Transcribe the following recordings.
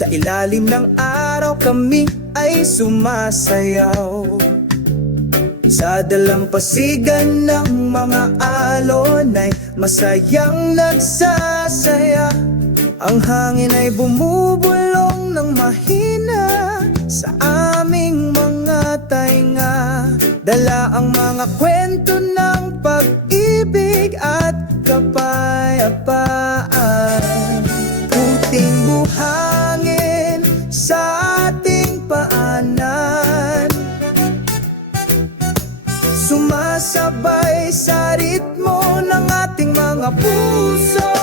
Sa ilalim ng araw kami ay sumasayaw. Sa dalampasigan ng mga alon ay masayang nagsasaya. Ang hangin ay bumubulong ng mahina sa aming mga tainga. Dala ang mga kwento ng pag-ibig at kapayapaan. Puting buhangin sa ating paanan, sumasabay sa ritmo ng ating mga puso.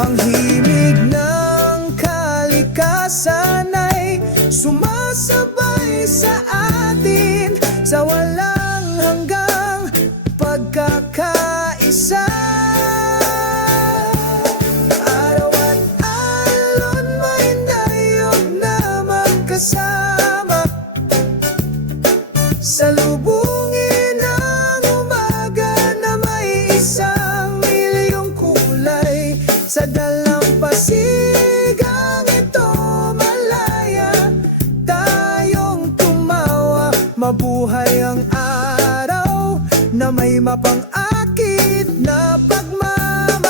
Ang himig ng kalikasan ay sumasabay sa atin, sa walang hanggang pagkakaisa. Araw at alon mahindayog na magkasama. Salubungin ang umaga na may 1,000,000 kulay. Sa dalampasigang ito malaya tayong tumawa. Mabuhay ang araw na may mapang-akit na pagmamahal.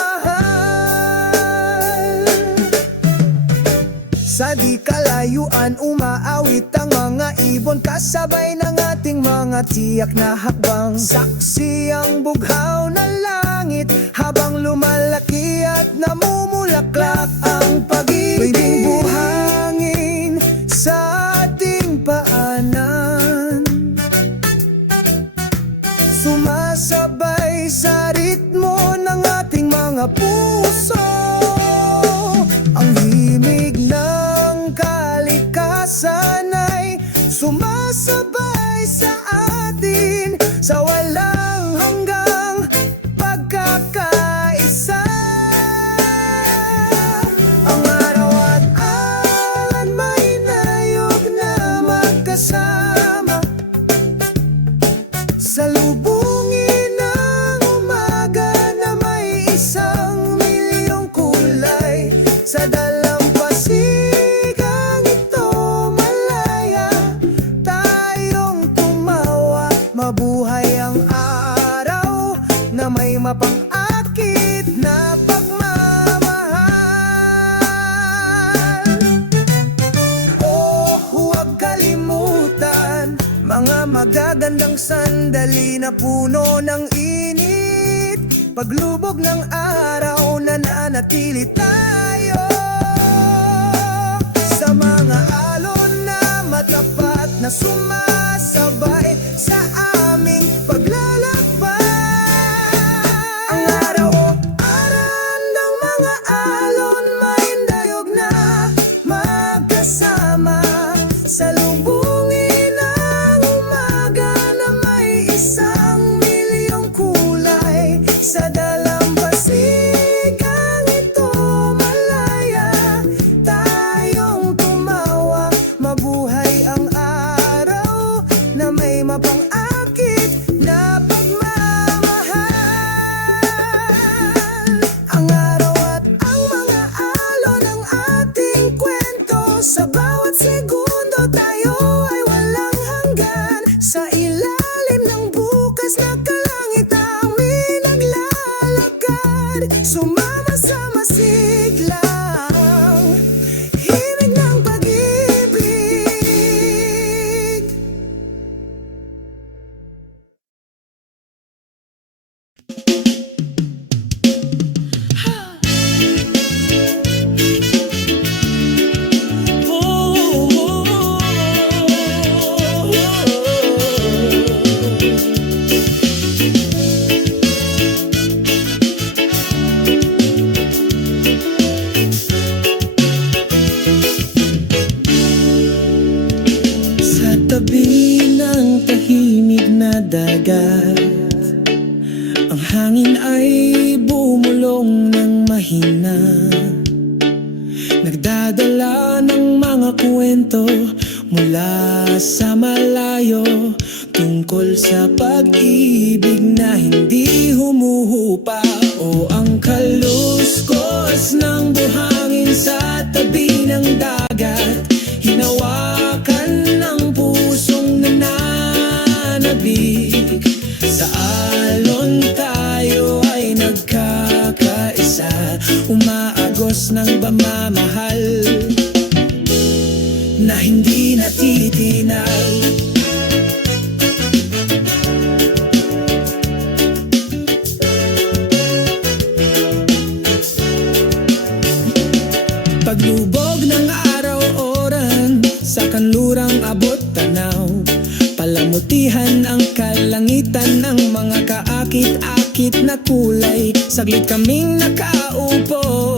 Sa di kalayuan umaawit ang mga ibon, kasabay ng ating mga tiyak na hakbang. Saksi ang bughaw na langit habang lumalaki at namumulaklak ang pag-ibig. Pwedeng buhangin sa ating paanan, sumasabay sa ritmo ng ating mga puso. Ang himig ng kalikasan ay sumasabay sa atin, sa walang hanggang pagkakaisa. Ang araw at alon mahinayog na magkasama. Salubungin ang umaga na may 1,000,000 kulay. Sa dalampasigang ito malaya tayong tumawa. Mabuhay ang araw na may mapang-akit na pagmamahal. Oh, huwag kalimutan mga magagandang sandali na puno ng init. Paglubog ng araw nananatili tayo sa mga alon na matapat na sumasabay sa aming paglalakbay. Ang araw-aran ng mga alon mahindayog na magkasama. Salubungin ang umaga na may 1,000,000 kulay. Sa dalampasigang ito malaya tayong tumawa. Mabuhay ang araw na may mapang-akit na pagmamahal. Ang araw at ang mga alon ng ating kwento. Sa bawat segundo tayo ay walang hanggan. Sa ilalim ng bukas na kalangitan naglalakad. Sumama sa masiglang himig ng pag-ibig. Sa tabi ng tahimik na dagat, ang hangin ay bumulong ng mahina, nagdadala ng mga kwento mula sa malayo tungkol sa pag-ibig na hindi humuhupa. O ang kaluskos ng buhangin sa tabi ng dagat, hinawakan ng pusong nananabik. Sa alon tayo ay nagkakaisa, umaagos ng pagmamahal na hindi natitinag. Paglubog ng araw-oran, sa kanlurang abot tanaw, palamutihan ang kalangitan ng mga kaakit-akit na kulay. Saglit kaming nakaupo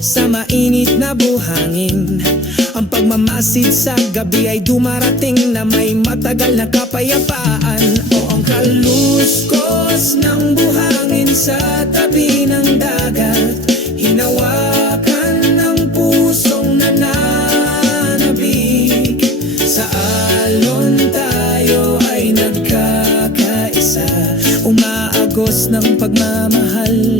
sa mainit na buhangin. Ang pagmamasid sa gabi ay dumarating na may matagal na kapayapaan. O ang kaluskos ng buhangin sa tabi ng dagat, hinawakan ng pusong nananabik. Sa alon tayo ay nagkakaisa, umaagos ng pagmamahal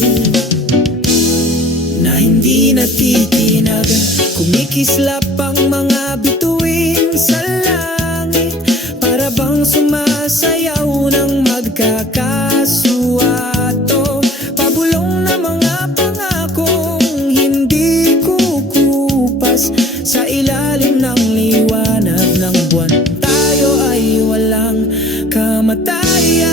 na hindi natitinag. Kumikislap ang mga bituin sa langit, para bang sumasayaw ng magkakasuato. Pabulong na mga pangakong hindi kukupas, sa ilalim ng liwanag ng buwan tayo ay walang kamatayan.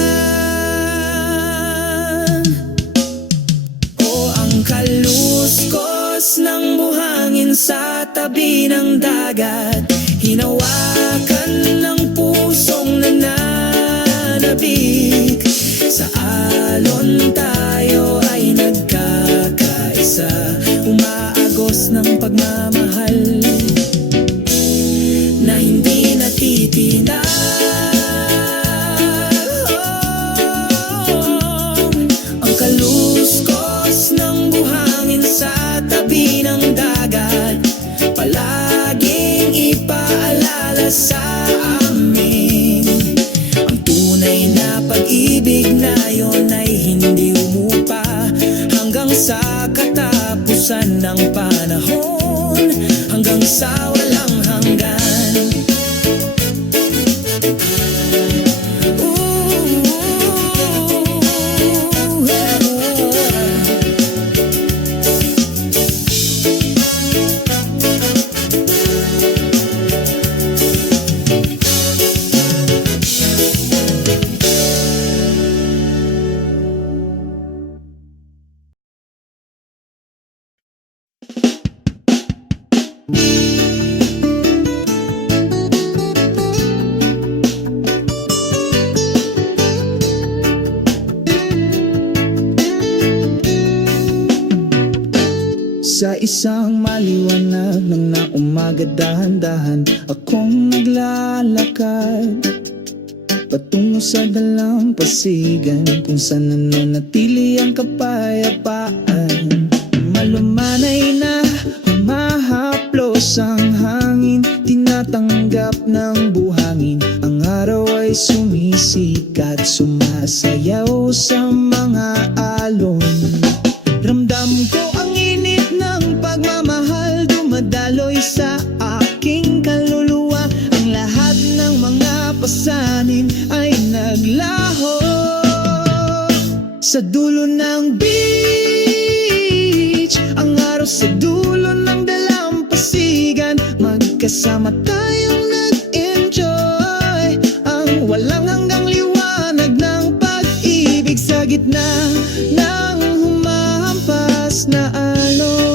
O ang kaluskos ng buhangin sa tabi ng dagat, hinawakan ng pusong nananabik. Sa alon tayo ay nagkakaisa, umaagos ng pagmamahal na hindi natitinag. Ang kaluskos ng buhangin sa tabi ng dagat, palaging ipaalala sa amin ang tunay na pag-ibig na yon ay hindi umupa hanggang sa katapusan ng panahon, hanggang sa walang hanggan. Sa isang maliwanag ng na umaga, dahan-dahan akong naglalakad patungo sa dalampasigan, kung saan nananatili ang kapayapaan. Malumanay na humahaplos ang hangin, tinatanggap ng buhangin. Ang araw ay sumisikat, sumasayaw sa mga alon. Ramdam ko ang init ng pagmamahal, dumadaloy sa aking kaluluwa. Ang lahat ng mga pasanin ay naglaho sa dulo ng beach. Ang araw sa dulo ng dalampasigan, magkasama tayong nag-enjoy. Ang walang hanggang liwanag ng pag-ibig sa gitna ng humahampas na alon.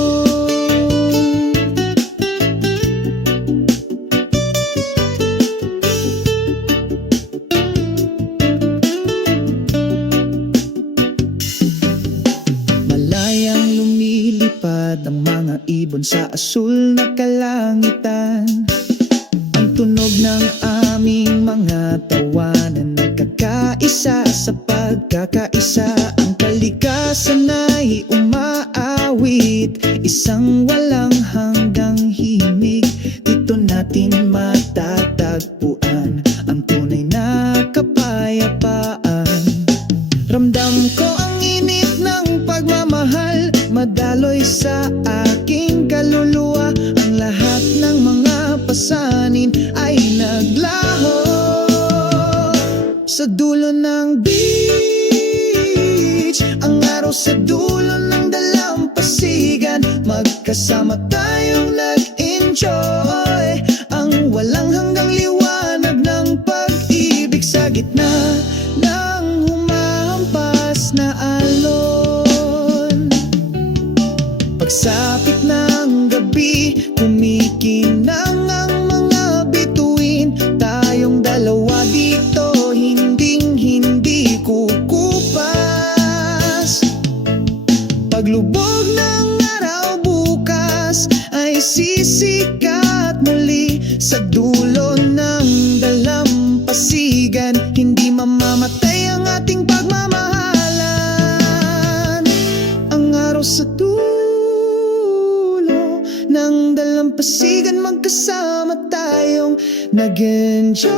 Malayang lumilipad ang mga ibon sa asul na kalangitan. Ang tunog ng aming mga tawanan, nagkakaisa sa pagkakaisa. Ang kalikasan ay umaawit, isang walang hanggang himig. Dito natin matatagpuan ang tunay na kapayapaan. Ramdam ko ang init ng pagmamahal, madaloy sa aking kaluluwa. Ang lahat sa dulo ng beach, ang araw sa dulo ng dalampasigan. Magkasama tayong nag-enjoy, ang walang hanggang liwanag ng pag-ibig sa gitna ng humahampas na alon. Pagsapit ng gabi, kumikinang ang mga bituin. Tayong dalawa dito, hinding-hindi kukupas. Paglubog ng araw bukas ay sisikat muli sa dulo ng dalampasigan. Hindi mamamatay ang ating pagmamahalan. Ang araw sa dulo ng dalampasigan, magkasama tayong nag-enjoy,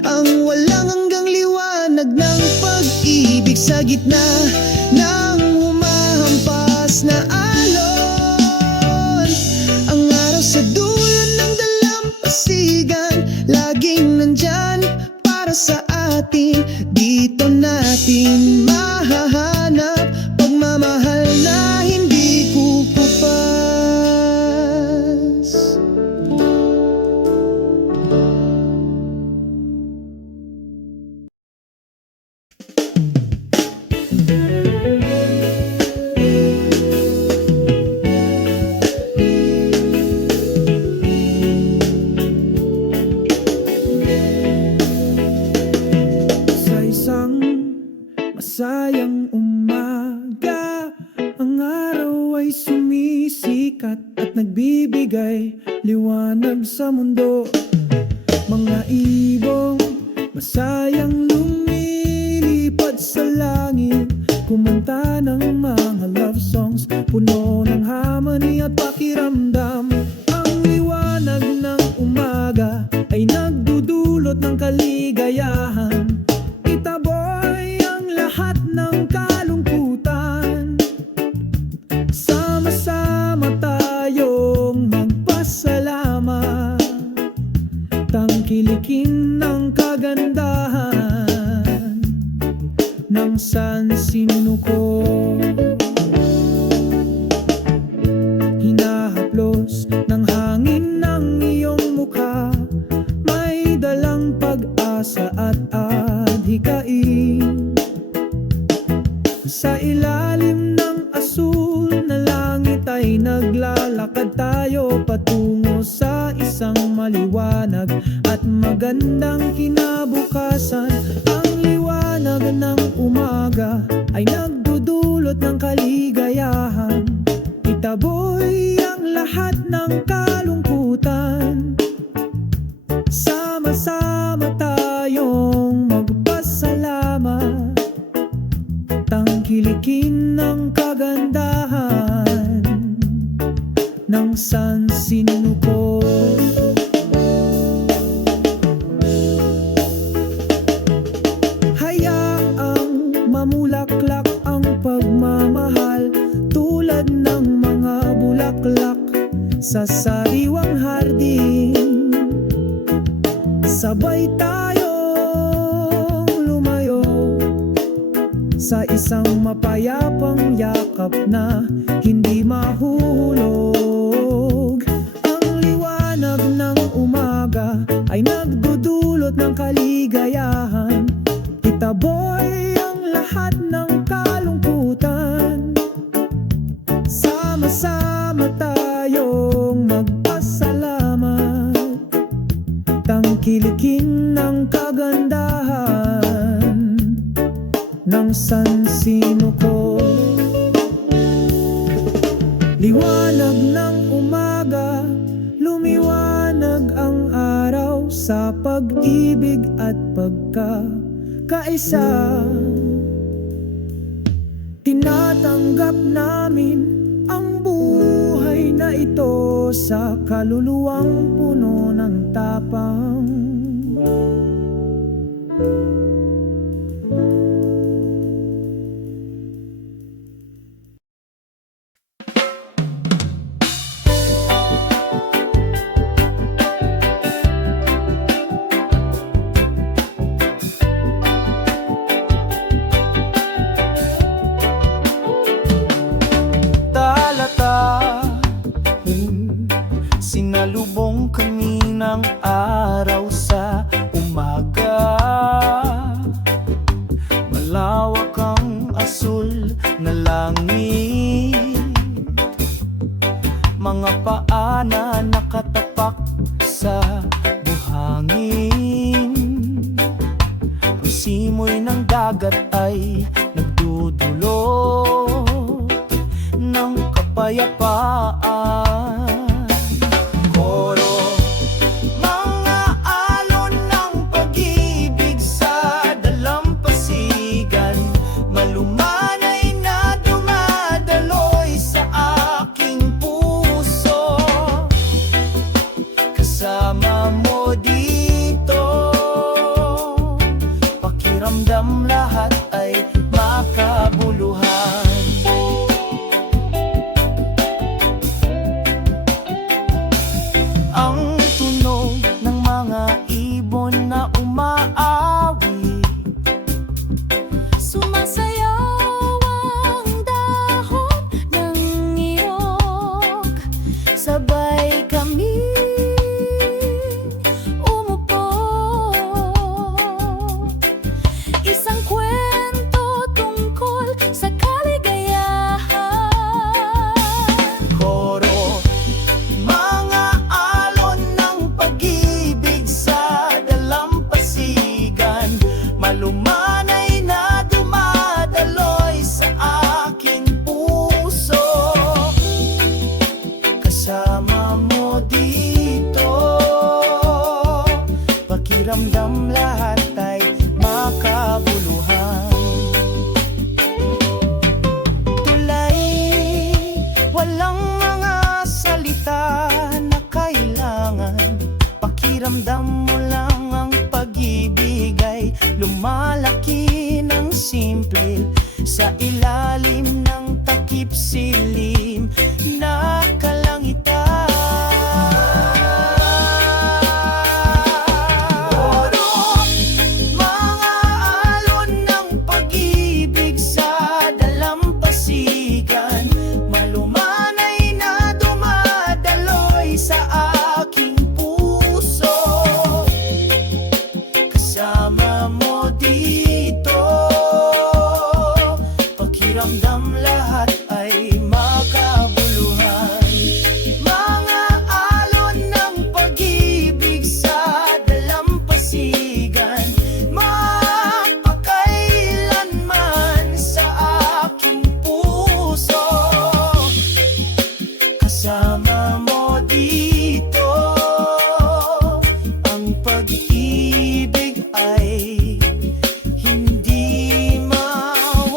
ang walang hanggang liwanag ng pag-ibig sa gitna ng humahampas na alon. Ang araw sa dulo ng dalampasigan, laging nandyan para sa atin. Dito natin mahahanap pagmamahal na hindi kukupas. Sa isang masayang umaga, ang araw ay sumisikat at nagbibigay liwanag sa mundo. Mga ibong masayang lumilipad sa langit, kumanta ng mga love songs, puno ng harmony at pakiramdam. Ang liwanag ng umaga ay nagdudulot ng kaligayahan. Itaboy ang lahat ng kalungkutan. Sama-sama tayong magpasalamat, tangkilikin ng kagandahan ng sansinuko. Hinahaplos ng hangin ng iyong mukha, may dalang pag-asa at adhikain. Sa ilalim ng asul na langit ay naglalakad tayo patungo sa isang maliwanag at magandang kinabukasan. Ang liwanag ng umaga ay nagdudulot ng kaligayahan. Itaboy ang lahat ng kalungkutan. Sama-sama tayong magpasalamat, tangkilikin ng kagandahan ng sansinuko. Hayaang mamulaklak ang pagmamahal, tulad ng mga bulaklak sa sariwang hardin. Sabay tayong lumayo sa isang mapayapang yakap na hindi mahuhulog. Ang liwanag ng umaga ay nagdudulot ng kaligayahan. Itaboy ang lahat ng kalungkutan. Sama-sama tayong magpasalamat, tangkilikin ng kagandahan ng sansinuko. Liwanag ng umaga, lumiwanag ang araw sa pag-ibig at pagkakaisa. Tinatanggap namin ang buhay na ito sa kaluluwang puno ng tapang. asul na langit, mga paa na nakatapak sa buhangin. Ang simoy ng dagat ay nagdudulot ng kapayapaan. Koro, mga alon ng pag-ibig sa dalampasigan, malumanay na dumadaloy sa aking puso. Kasama mo dito, pakiramdam lahat ay makabuluhan. Ang tunog ng mga ibon na umaawit, Sumasayaw ang dahon ng niyog, sabay kami umupo. Isang kwento tungkol sa kaligayahan. koro, mga alon ng pag-ibig sa dalampasigan, malumanay na dumadaloy sa aking puso. Kasama mo dito, pakiramdam lahat ay makabuluhan. Tulay, walang mga salita na kailangan, pakiramdam mo lang ang pag-ibig ay lumalaki ng simple sa ilalim ng takip silim na kalangitan. Koro, mga alon ng pag-ibig sa dalampasigan, malumanay na dumadaloy sa aking puso. Kasama mo dito, pakiramdam lahat ay makabuluhan. Mga alon ng pag-ibig sa dalampasigan, mapakailanman sa aking puso. Kasama mo dito, ang pag-ibig ay hindi mawawala.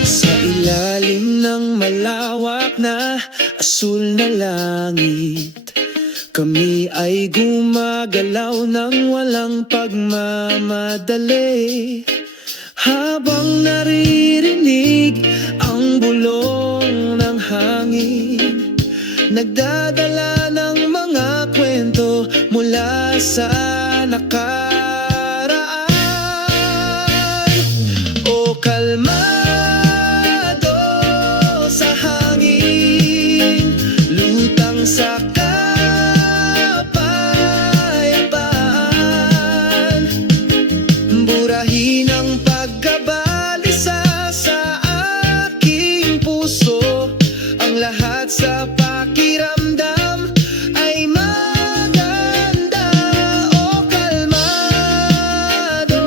Sa ilalim ng malawak na asul na langit, kami ay gumagalaw ng walang pagmamadali. Habang naririnig ang bulong ng hangin, nagdadala ng mga kwento mula sa nakaraan. O kalmado sa hangin, lutang sa kapayapaan, burahin ang pagkabalisa sa aking puso. Ang lahat sa pakiramdam ay maganda. O kalmado,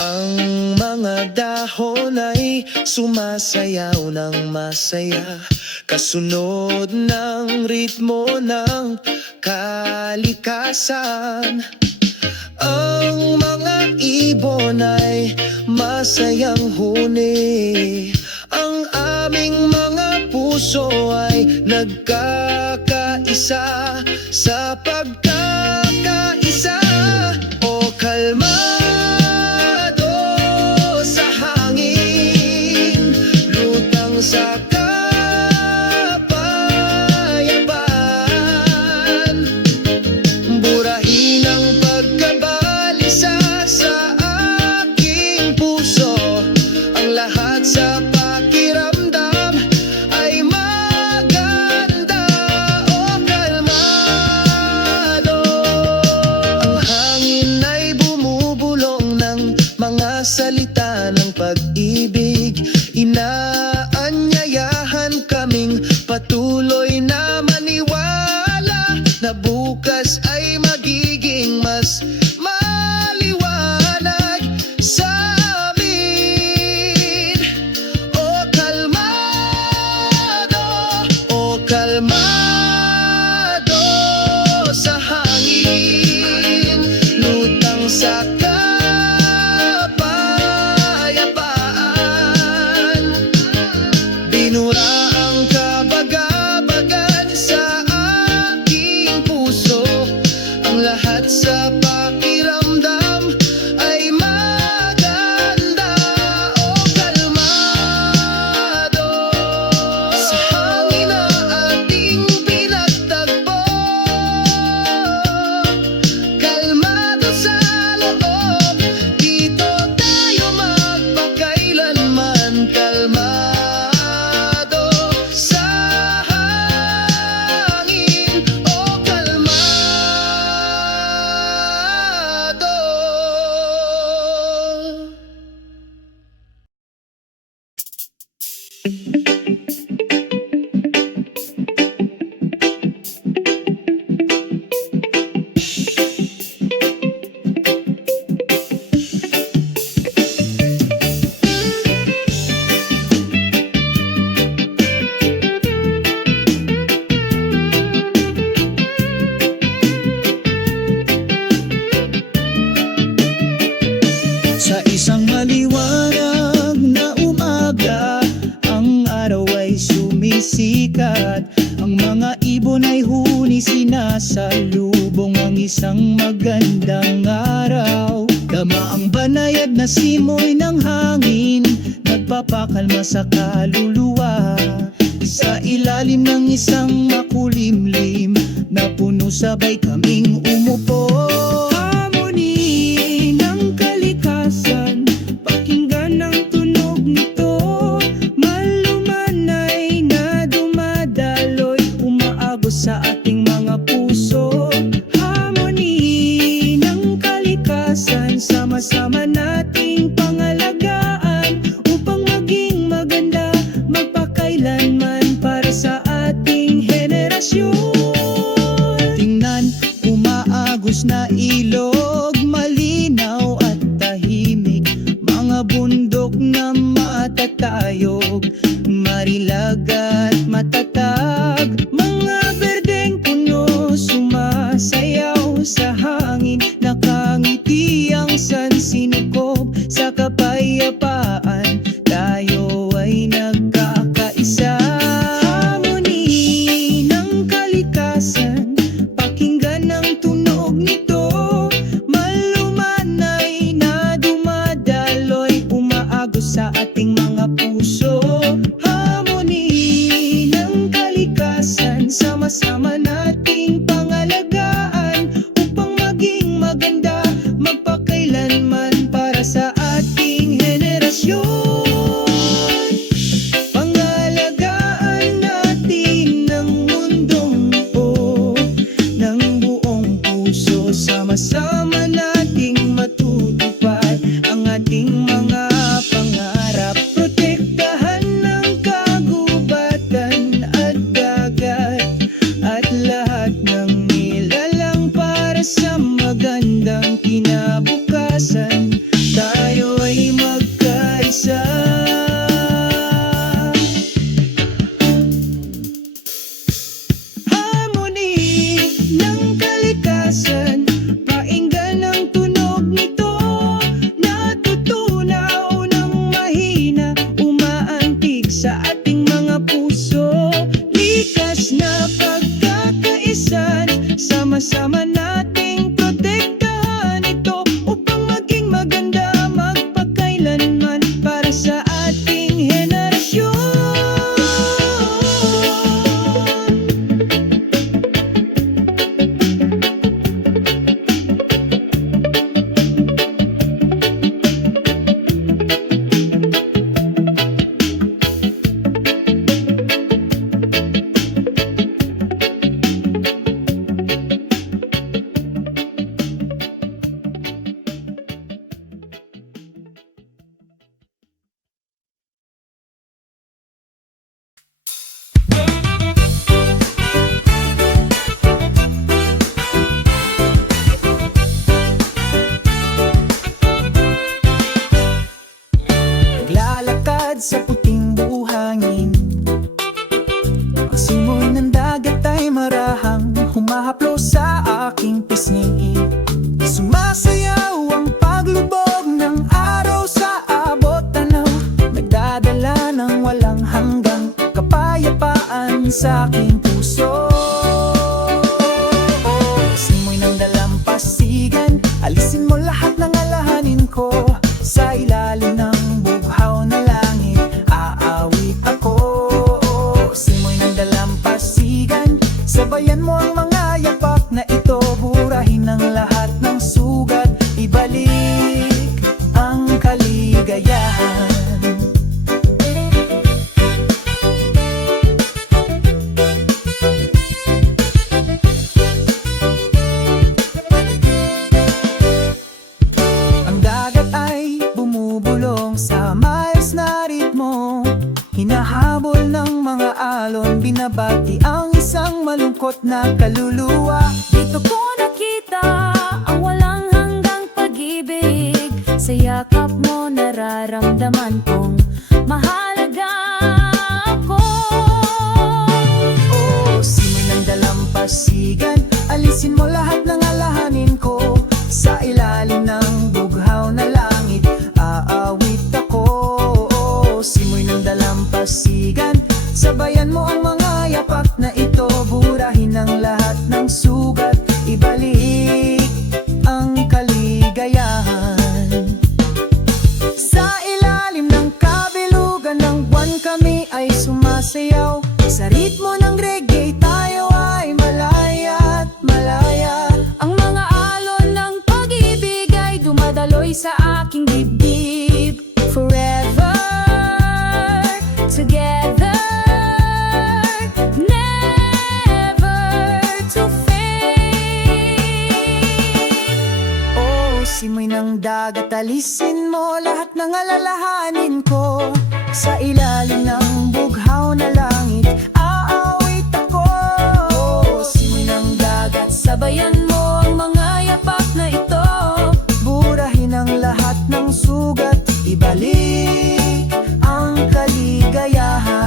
ang mga dahon ay sumasayaw ng masaya, kasunod ng ritmo ng kalikasan. Ang mga ibon ay masayang huni. Ang aming mga puso ay nagkakaisa sa pagkakaisa. O kalmado sa hangin, lutang sa kapayapaan. Burahin ang pagkabalisa sa aking puso. Ang lahat sa pakiramdam ay maganda. O kalmado. Ang hangin ay bumubulong ng mga salita ng pag-ibig. Inaanyayahan kaming patuloy na maniwala na bukas ay magiging mas maliwanag sa amin. O kalmado, o kalmado sa hangin, lutang sa kapayapaan. Binura ang kabagabagan sa aking puso. Ang lahat sa pakiramdam ay maganda. O kalmado sa hangin na ating pinagtagpo. Kalmado sa loob, dito tayo magpakailanman. Kalmado sa hangin, o kalmado. Sa isang maliwanag na umaga, ang araw ay sumisikat. Ang mga ibon ay huni, sinasalubong ang isang magandang araw. Dama ang banayad na simoy ng hangin, nagpapakalma sa kaluluwa. Sa ilalim ng isang makulimlim na puno, sabay kaming umupo. Harmony ng kalikasan, pakinggan ang tunog nito. Malumanay na dumadaloy, umaagos sa ating mga puso. Harmony ng kalikasan, sama-sama nating pangalagaan upang maging maganda, magpakailanman para sa ating henerasyon. Tingnan, umaagos na ilog, malinaw at tahimik. Mga bundok na matatayog, marilag at matatag. Mga berdeng puno, sumasayaw sa hangin. Nakangiti ang sansinukob sa kapayapaan. Tayo ay nagkakaisa. Harmony ng kalikasan, pakinggan ang tunog nito. Malumanay na dumadaloy, umaagos sa ating mga puso. Harmony ng kalikasan, sama-sama nating pangalagaan upang maging maganda, magpakailanman para sa ating henerasyon. Pangalagaan natin ng mundong ito ng buong puso. Sama-sama nating matutupad ang ating mga pangarap. naglalakad sa puting buhangin. Ang simoy ng dagat ay marahang humahaplo sa aking pisngi. Sumasayaw ang paglubog ng araw sa abot tanaw, nagdadala ng walang hanggang kapayapaan sa aking puso. Simoy ng dalampasigan, alisin mo lahat ng alalahanin ko. Sa ilalim ng bughaw na langit, aawit ako. Simoy ng dalampasigan, sabayan mo ang mga yapak na ito. Burahin ang lahat ng sugat, ibalik ang kaligayahan. Ang dagat ay bumubulong sa maayos na ritmo, hinahabol ng mga alon, binabati ang isang malungkot na kaluluwa. Dito ko nakita ang walang hanggang pag-ibig. Sa yakap mo nararamdaman kong mahalaga ako. Simoy ng dalampasigan, alisin mo lahat ng alalahanin ko. Sa ilalim ng bughaw na langit, aawit ako. Simoy ng dalampasigan, sabayan mo ang mga yapak na ito. Burahin ang lahat ng sugat, ibalik ang kaligayahan. Sa ilalim ng kabilugan ng buwan kami ay sumasayaw. Sa ritmo ng reggae tayo ay malaya at malaya. Ang mga alon ng pag-ibig ay dumadaloy sa aking dibdib. Forever together, never to fade. Simoy ng dagat, alisin mo lahat ng alalahanin ko. Sa ilalim ng bughaw na langit, aawit ako. Simoy ng dagat, Sabayan mo ang mga yapak na ito. burahin ang lahat ng sugat, ibalik ang kaligayahan.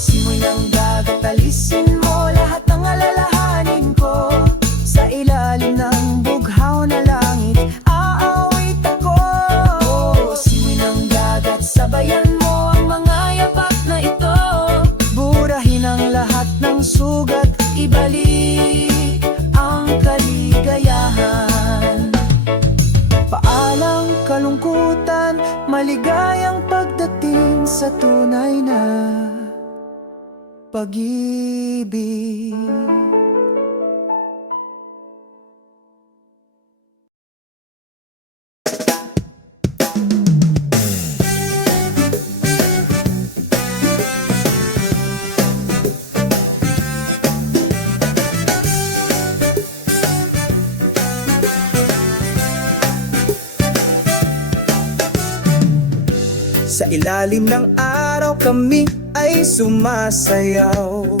Simoy ng dagat, alisin mo lahat ng alalahanin ko. Sa ilalim ng bughaw na langit, aawit ako. Simoy ng dagat, Sabayan mo ang mga yapak na ito. burahin ang lahat ng sugat, Ibalik ang kaligayahan. Paalang kalungkutan, maligayang pagdating sa tunay na pag-ibig. Sa ilalim ng araw kami ay sumasayaw.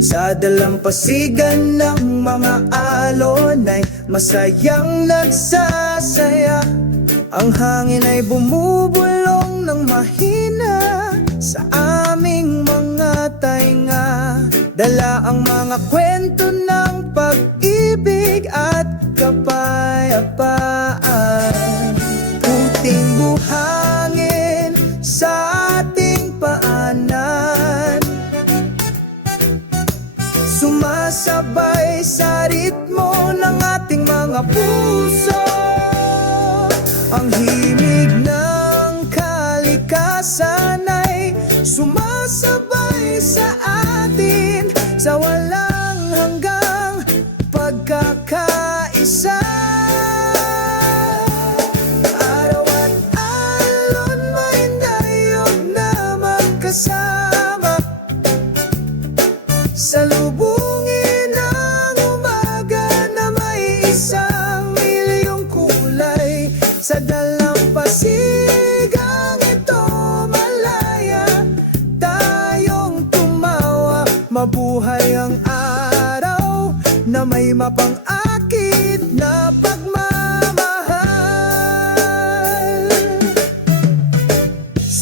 Sa dalampasigan ng mga alon ay masayang nagsasaya. Ang hangin ay bumubulong ng mahina sa aming mga tainga. Dala ang mga kwento ng pag-ibig at kapayapaan. Puting buhangin sa ating paanan, sumasabay sa ritmo ng ating mga puso. Ang himig ng kalikasan ay sumasabay sa atin, sa walang hanggang pagkakaisa. Araw at alon, mahindayog na magkasama. Salubungin ang umaga na may 1,000,000 kulay. Sa dalampasigang ito malaya, tayong tumawa. Mabuhay ang araw na may mapang-akit na pagmamahal.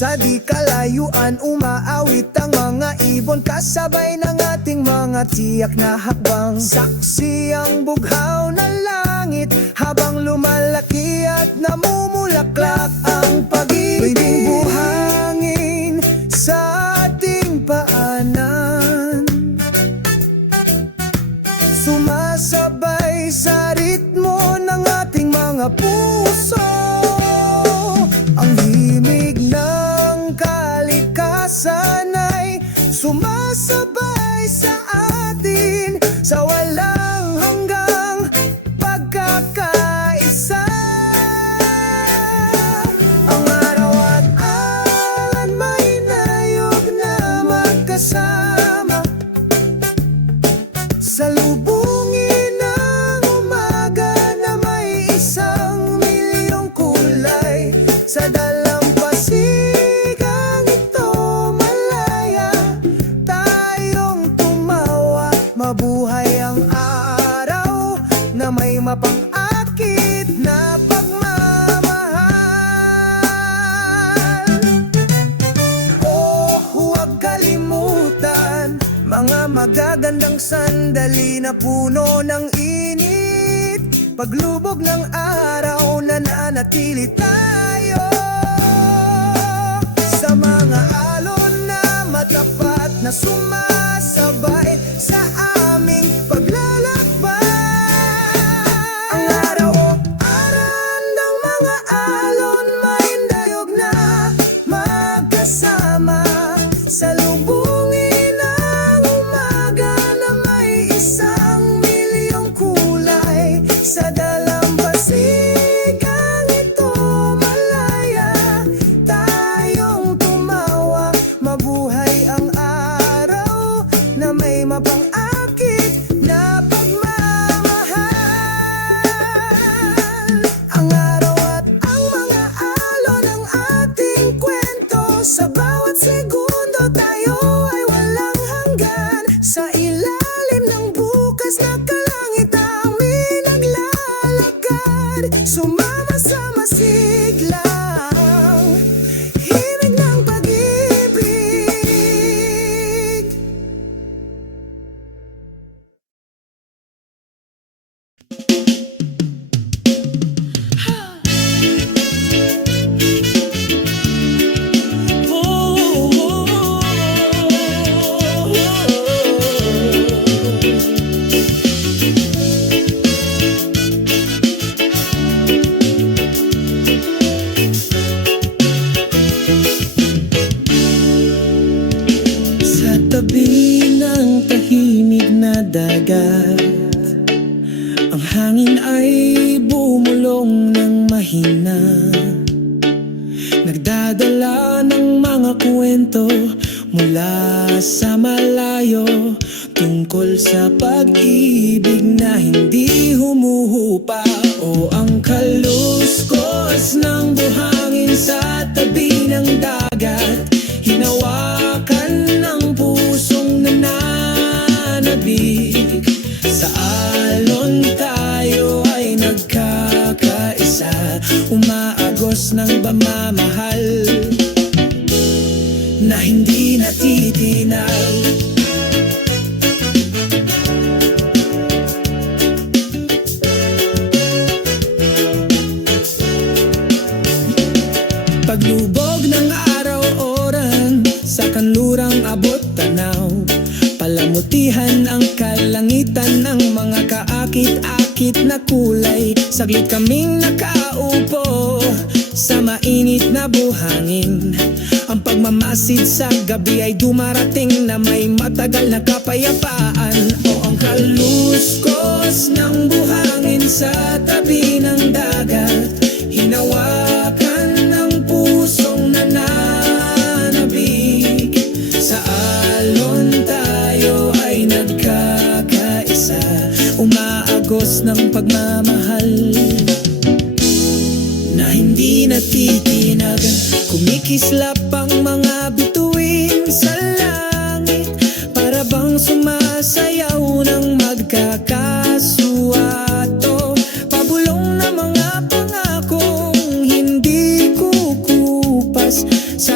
Sa di kalayuan umaawit ang mga ibon, kasabay ng ating mga tiyak na hakbang. Saksi ang bughaw na langit habang lumalaki at namumulaklak ang pag-ibig. Pwedeng buhangin sa ating paanan, sumasabay sa ritmo ng ating mga puso. Ang himig ng kalikasan ay sumasabay sa atin, sa walang hanggang pagkakaisa. Ang araw at alon may nayog na magkasama, salubungin ang umaga na may 1,000,000 kulay. Sa dalampasigang ito malaya, tayong tumawa. Mabuhay ang araw na may mapang-akit na pagmamahal. Oh, huwag kalimutan mga magagandang sandali na puno ng init. Paglubog ng araw, nananatili tayo sa mga alon na matapat na sumasabay sa aming paglalakbay. Ang araw o aran ng mga alon may dayog na magkasama, salubungin ang umaga na may 1,000,000 kulay. Sa dalampasigang ito malaya, tayong tumawa. Mabuhay ang araw na may mapang-akit na pagmamahal. Ang araw at ang mga alon ang ating kwento, sa bawat segundo tayo ay walang hanggan. Sa ilalim ng bukas na kalangitan naglalakad, sumama sa masiglang himig ng pag-ibig. Sa tabi ng tahimik na dagat, ang hangin ay bumulong ng mahina, nagdadala ng mga kwento mula sa malayo, tungkol sa pag-ibig na hindi humuhupa. O ang kaluskos ng buhangin sa tabi ng dagat, hinawakan ng pusong nananabik. Sa alon tayo ay nagkakaisa, umaagos ng pagmamahal na hindi natitinag. Paglubog ng araw-oran, sa kanlurang abot tanaw, palamutihan ang kalangitan ng mga kaakit-akit na kulay. Saglit kaming nakaupo sa mainit na buhangin. Ang pagmamasid sa gabi ay dumarating na may matagal na kapayapaan. O ang kaluskos ng buhangin sa tabi ng dagat, hinawakan ng pusong nananabik. Sa alon tayo ay nagkakaisa, umaagos ng pagmamahal na hindi natitinag. Kumikislap ang mga bituin sa langit, para bang sumasayaw ng magkakasuato. Pabulong na mga pangakong hindi kukupas sa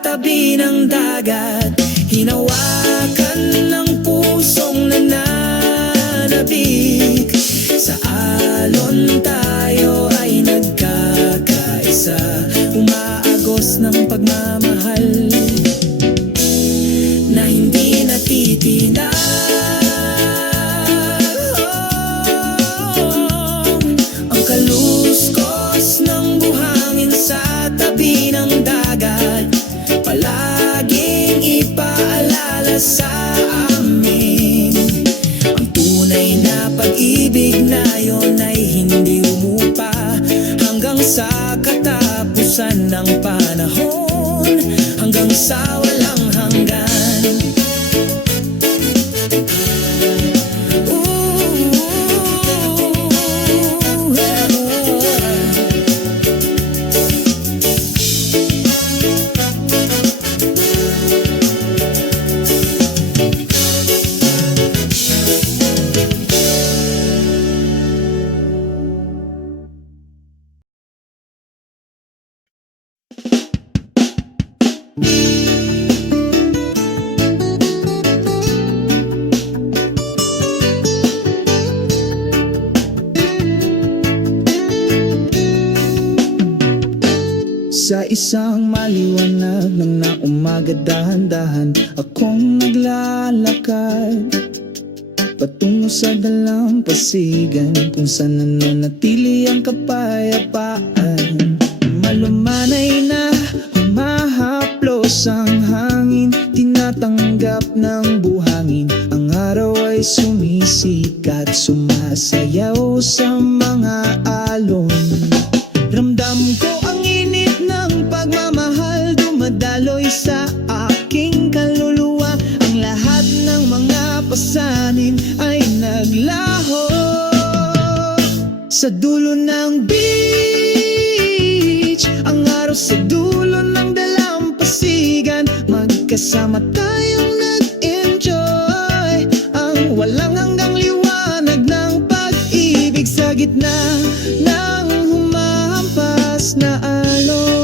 tabi ng dagat, hinawakan ng pusong nananabik. Sa alon tayo ay nagkakaisa, umaagos ng pagmamahal na hindi natitinag. Ang kaluskos ng buhangin sa tabi ng dagat, palaging ipaalala sa amin ang tunay na pag-ibig na yon ay hindi umupa hanggang sa katapusan ng panahon, hanggang sa walang hanggan. Sa isang maliwanag ng na umaga, dahan-dahan akong naglalakad patungo sa dalampasigan, kung saan nananatili ang kapayapaan. Malumanay na humahaplos ang hangin, tinatanggap ng buhangin. Ang araw ay sumisikat, sumasayaw sa mga alon. Ramdam ko ang init ng pagmamahal, dumadaloy sa aking kaluluwa. Ang lahat ng mga pasanin ay naglaho sa dulo ng beach. Ang araw sa dulo ng dalampasigan, magkasama tayong nag-enjoy. Ang walang hanggang liwanag ng pag-ibig sa gitna ng humahampas na alon.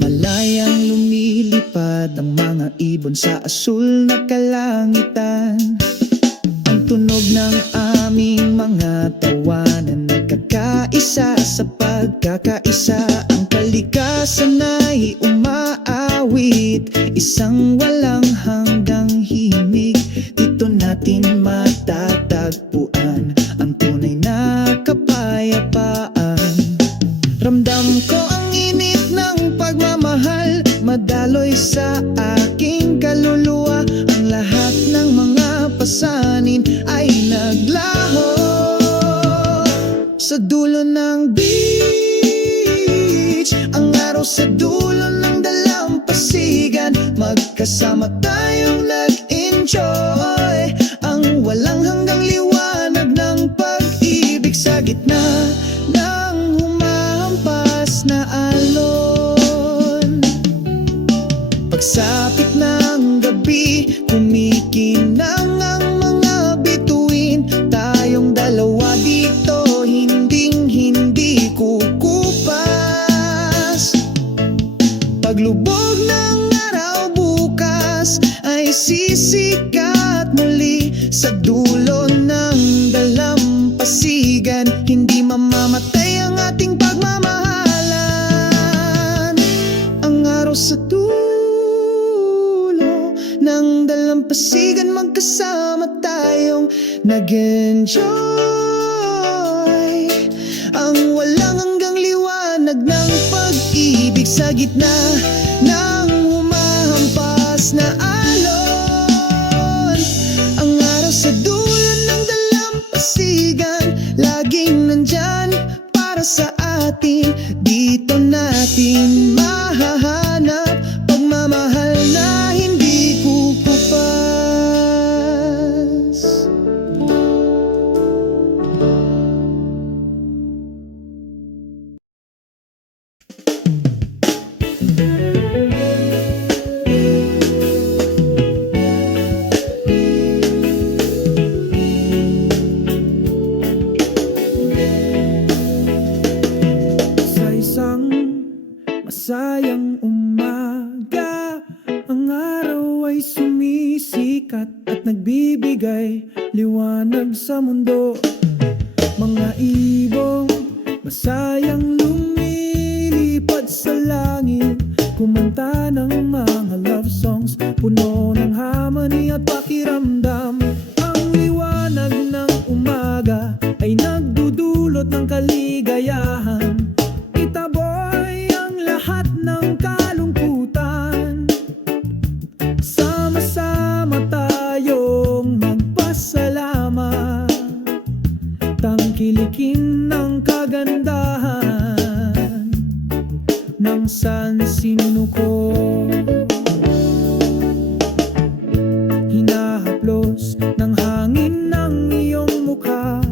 Malayang lumilipad ang mga ibon sa asul na kalangitan. Ang tunog ng aming mga tawanan, nagkakaisa sa pagkakaisa. Ang kalikasan ay umaawit, isang walang hanggang himig. Dito natin matatagpuan ang tunay na kapayapaan. Ramdam ko ang init ng pagmamahal, madaloy sa aking kaluluwa. Ang lahat ng mga pasanin ay naglaho sa dulo ng beach. Ang araw sa dulo ng dalampasigan, magkasama tayong nag-enjoy. Ang walang hanggang liwanag ng pag-ibig sa gitna ng humahampas na alon. Pagsapit ng gabi, kumikinang ang mga bituin. Tayong dalawa dito, hinding-hindi kukupas. Paglubog ng araw bukas ay sisikat muli sa dulo ng dalampasigan. Hindi mamamatay ang ating pagmamahalan. Ang araw sa dulo ng dalampasigan, magkasama tayong nag-enjoy. Ang walang hanggang liwanag ng pag-ibig sa gitna ng humahampas na alon. Ang araw sa dulo ng dalampasigan, laging nandyan para sa atin. Dito natin mahahanap pagmamahal na hindi kukupas. sumisikat at nagbibigay liwanag sa mundo. Mga ibong masayang lumilipad sa langit, kumanta ng mga love songs, puno ng harmony at pakiramdam. Ang liwanag ng umaga ay nagdudulot ng kaligayahan, itaboy ang lahat ng kalungkutan. Sama-sama tayong magpasalamat, tangkilikin ng kagandahan ng San Sinuko. Hinahaplos ng hangin ng iyong mukha,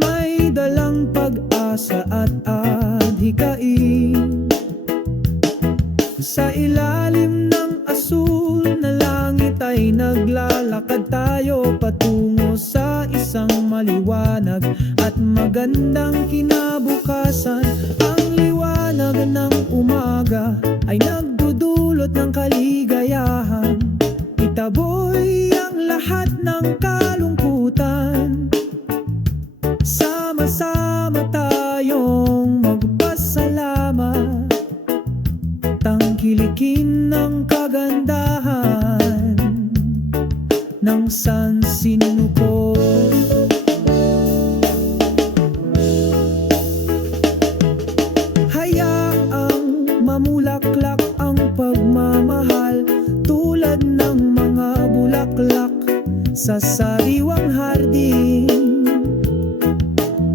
may dalang pag-asa at adhikain. Sa ilalim ng asul na langit ay naglalakad tayo patungo sa isang maliwanag at magandang kinabukasan. Ang liwanag ng umaga ay nagdudulot ng kaligayahan, itaboy ang lahat ng kalungkutan. Sama-sama tayong magpasalamat, tangkilikin ng kagandahan ng San Sinuko. Hayaang mamulaklak ang pagmamahal, tulad ng mga bulaklak sa sariwang hardin.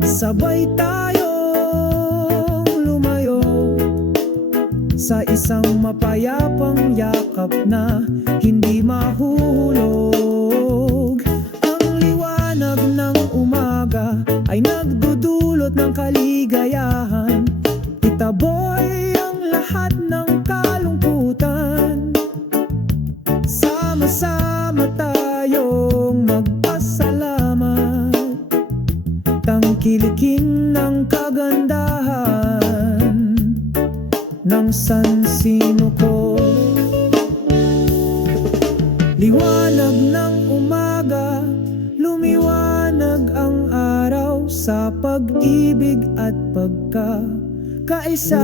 Sabay tayong lumayo sa isang mapayapang yakap na hindi mahuhulog. Ang liwanag ng umaga ay nagdudulot ng kaligayahan, itaboy ang lahat ng kalungkutan. Sama-sama tayong magpasalamat, tangkilikin ng kagandahan ng San Sinuko. Liwanag ng umaga, lumiwanag ang araw sa pag-ibig at pagkakaisa.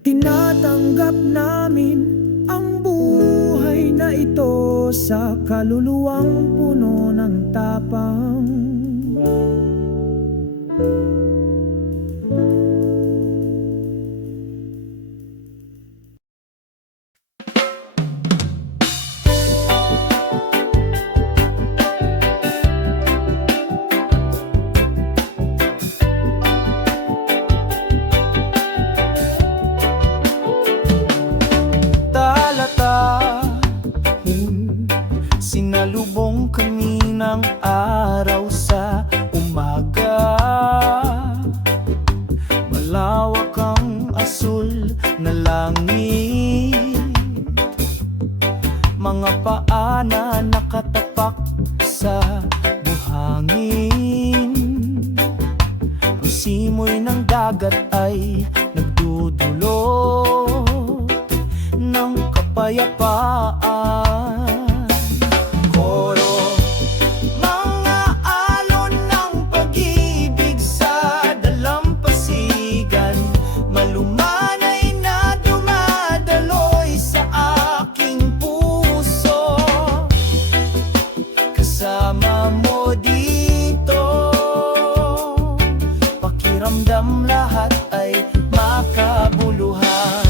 Tinatanggap namin ang buhay na ito sa kaluluwang puno ng tapang. Sinalubong kami ng araw sa umaga, malawak ang asul na langit, mga paa na nakatapak sa buhangin. Ang simoy ng dagat ay nagdudulot ng kapayapaan. Kasama mo dito, pakiramdam lahat ay makabuluhan.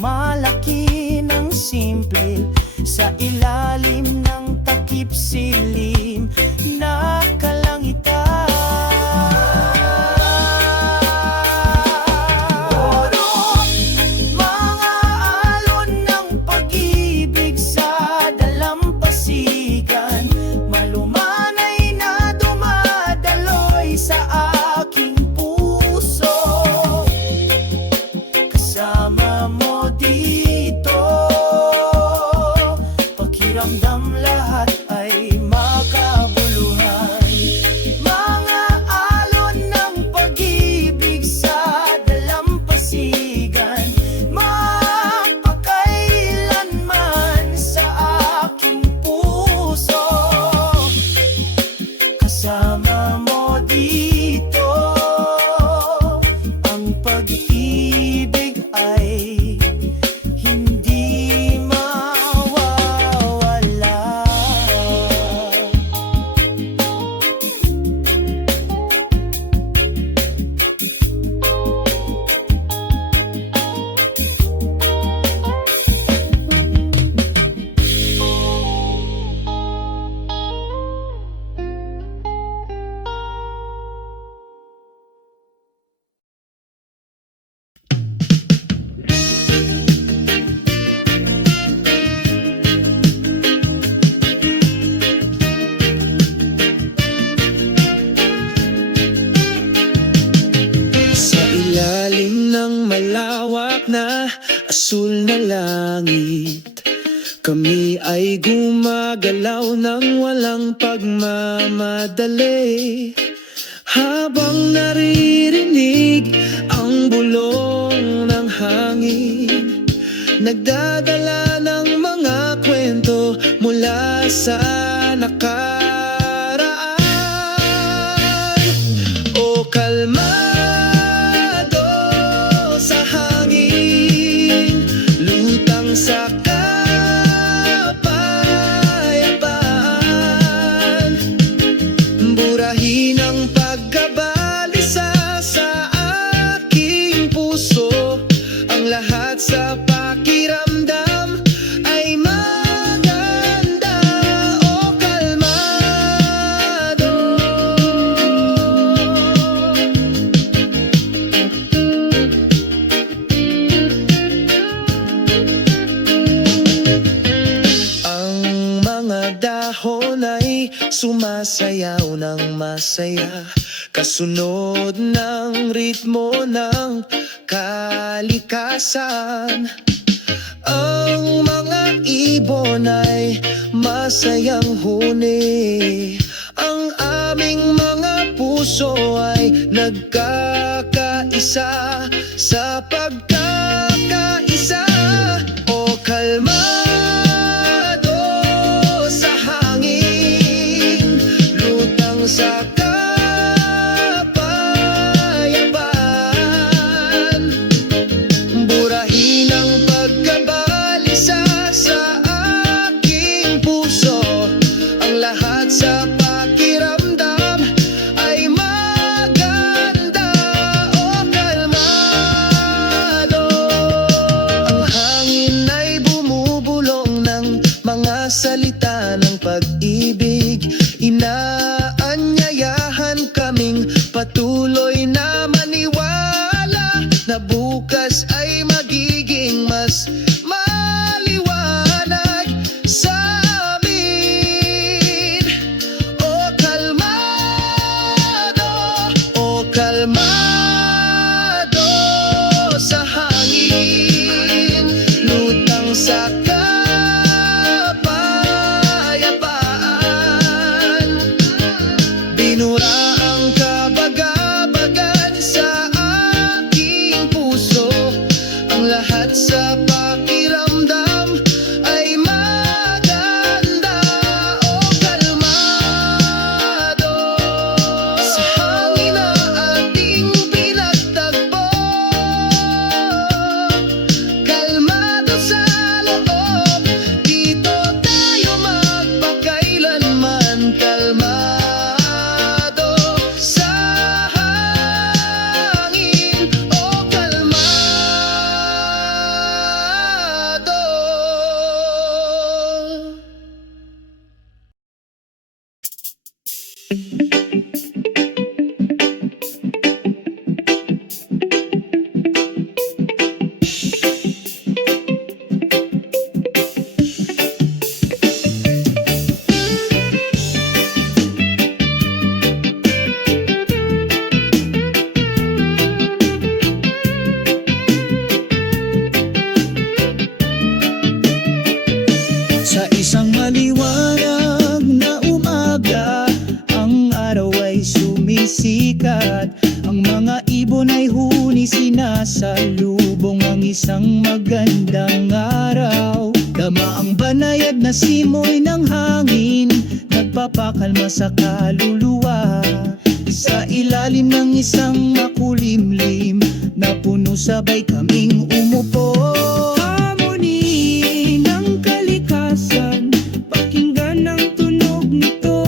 lumalaki ng simple sa ilalim ng takip silim na kalangitan. Puro mga alon ng pag-ibig sa dalampasigan, malumanay na dumadaloy sa aking puso. Kasama mo dito, pakiramdam lahat ay makabuluhan. Mga alon ng pag-ibig sa dalampasigan, magpakailanman sa aking puso. Kasama mo dito, ang pag-ibig ay hindi mawawala. Sa ilalim ng malawak na asul na langit, kami ay gumagalaw ng walang pagmamadali. Habang naririnig ang bulong ng hangin, nagdadala ng mga kwento mula sa nakaraan. O kalmado sa hangin, lutang sa kapayapaan, burahin ang pagkabalisa sa aking puso. Ang lahat sa pakiramdam ay maganda. O kalmado. Ang mga dahon ay sumasayaw ng masaya, kasunod ng ritmo ng kalikasan. Ang mga ibon ay masayang huni, ang aming mga puso ay nagkakaisa sa pagkakaisa. O kalmado sa hangin, lutang sa kapayapaan, burahin ang pagkabalisa sa aking puso. Ang lahat sa pakiramdam ay maganda. O kalmado. Ang hangin ay bumubulong ng mga salita ng pag-ibig, inaanyayahan kaming patuloy na maniwala na bukas ay magiging mas maliwanag sa amin. O kalmado, o kalmado sa hangin, lutang sa kapayapaan, binura ang kabagabagan sa aking puso. Sa isang maliwanag na umaga, ang araw ay sumisikat. Ang mga ibon ay huni, sinasalubong ang isang magandang araw. Tama ang banayad na simoy ng hangin, nagpapakalma sa kaluluwa. Sa ilalim ng isang makulimlim na puno, sabay kaming umupo. Harmony ng kalikasan, pakinggan ang tunog nito.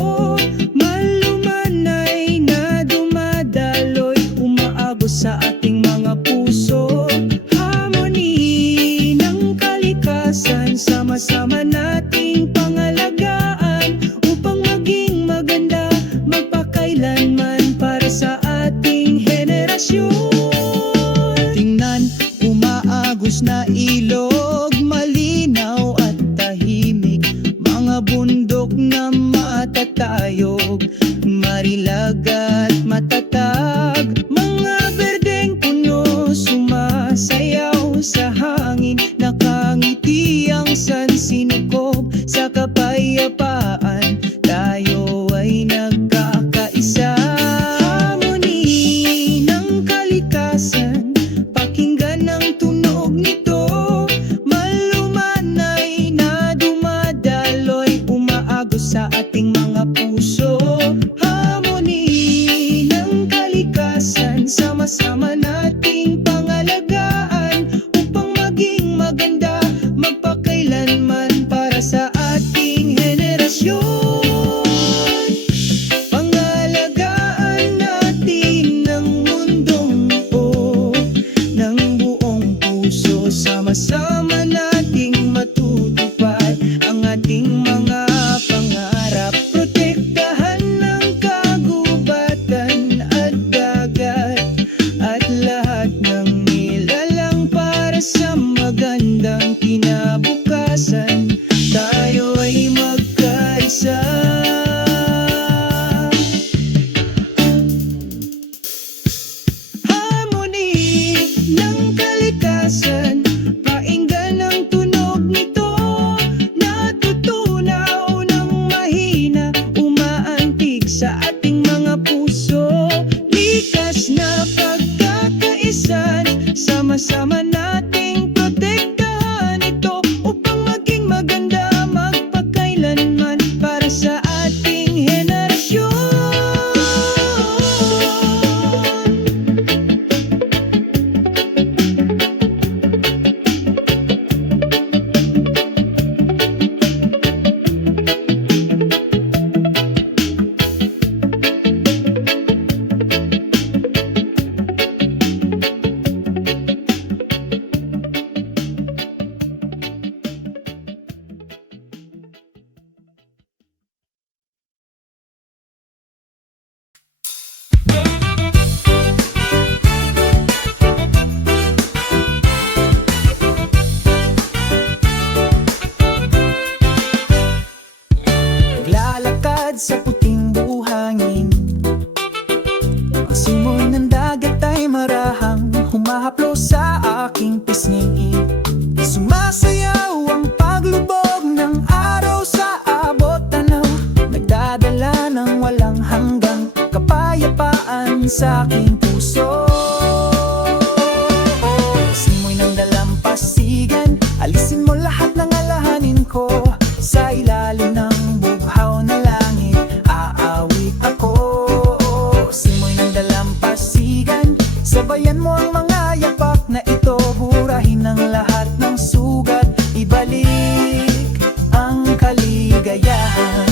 Malumanay na dumadaloy, umaagos sa ating mga puso. Harmony ng kalikasan, sama-sama nating pangalagaan upang maging maganda magpakailanman para sa ating henerasyon. Tingnan, umaagos na ilog, malinaw at tahimik. Mga bundok na matatayog, marilag at matatag. Mga berdeng puno, sumasayaw sa hangin. Nakangiti ang sansinukob sa kapayapaan. Tayo ay nagkakaisa. Harmony ng kalikasan, pakinggan ang tunog nito. Malumanay na dumadaloy, umaagos sa ating mga puso. Harmony ng kalikasan, sama-sama nating pangalagaan upang maging maganda magpakailanman para sa ating henerasyon. Pangalagaan natin ng mundong ito ng buong puso. Sama-sama nating matutupad ang ating mga pangarap. Protektahan ng kagubatan at dagat at lahat ng nilalang para sa magandang kinabukasan. Tayo ay magkaisa. Harmony ng kalikasan, painggan ang tunog nito. Natutunaw ng mahina, umaantig sa ating mga puso. Likas na pagkakaisan, sama-sama nating protektahan ito upang maging maganda magpakailanman para sa ating henerasyon. Naglalakad sa puting buhangin, ang simoy ng dagat ay marahang humahaplo sa aking pisngi. Sumasayaw ang paglubog ng araw sa abot tanaw, nagdadala ng walang hanggang kapayapaan sa aking puso. Simoy ng dalampasigan, alisin mo lahat ng alahanin ko. Sa ilalim ng bughaw na langit, aawit ako. Simoy ng dalampasigan, sabayan mo ang mga yapak na ito. Burahin ang lahat ng sugat, ibalik ang kaligayahan.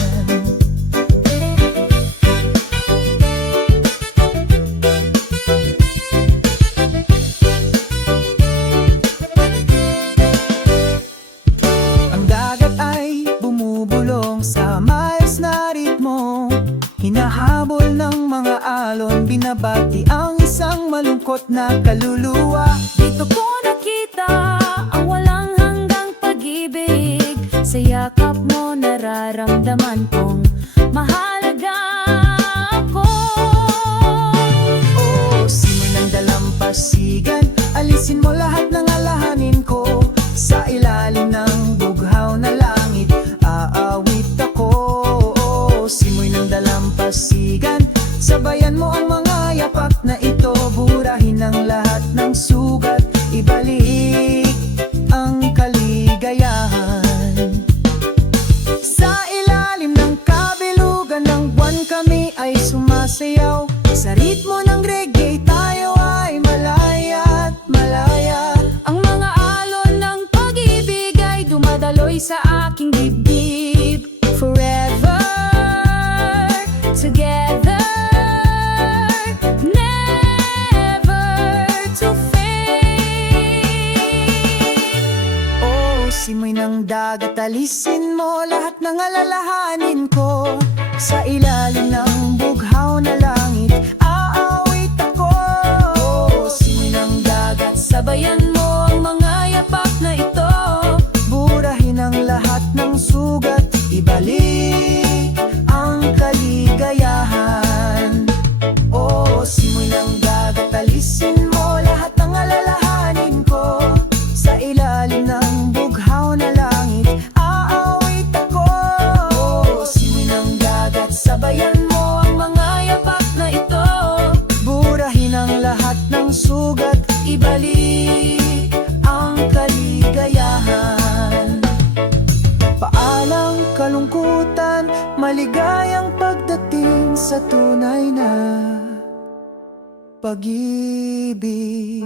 binabati ang isang malungkot na kaluluwa. Dito ko nakita ang walang hanggang pag-ibig. Sa yakap mo nararamdaman kong mahalaga ako. Oh, simoy ng dalampasigan, alisin mo lahat ng alahanin ko. Sa ilalim ng bughaw na langit, aawit ako. Oh, simoy ng dalampasigan, sabayan mo ang mga yapak na ito. Burahin ang lahat ng sugat, ibalik ang kaligayahan. Sa ilalim ng kabilugan ng buwan kami ay sumasayaw. Sa ritmo ng reggae tayo ay malaya at malaya. Ang mga alon ng pag-ibig ay dumadaloy sa aking dibdib. Forever together, never to fade. Oh, simoy ng dagat, alisin mo lahat ng alalahanin ko. Sa ilalim ng bughaw na langit, aawit ako. Oh, simoy ng dagat, Sabayan mo ang mga yapak na ito. burahin ang lahat ng sugat, ibalik ang kaligayahan. Oh, simoy ng dagat, alisin mo lahat ng alalahanin ko. Sa ilalim ng bughaw na langit, aawit ako. Oh, simoy ng dagat, Sabayan mo ang mga yapak na ito. burahin ang lahat ng sugat, Ibalik ang kaligayahan. Paalang kalungkutan, maligayang pagdating sa tunay na pag-ibig.